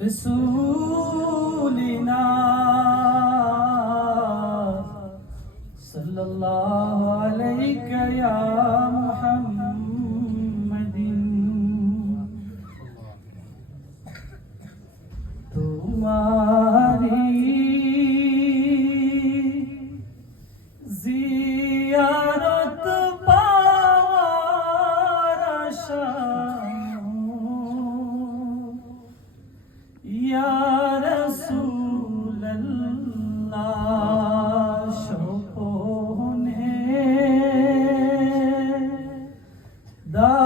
رسولنا صلی اللہ علیہ یا the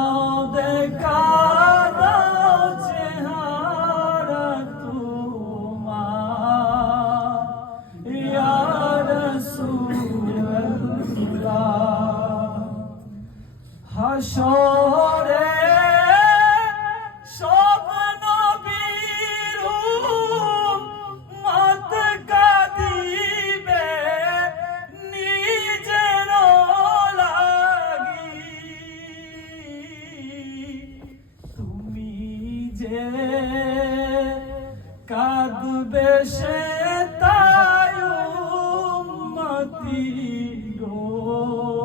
সরে সব নবীর মত কাদিবে নিজের লাগি। তুমি যে কাঁদবে সে তাই মতি গো।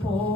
for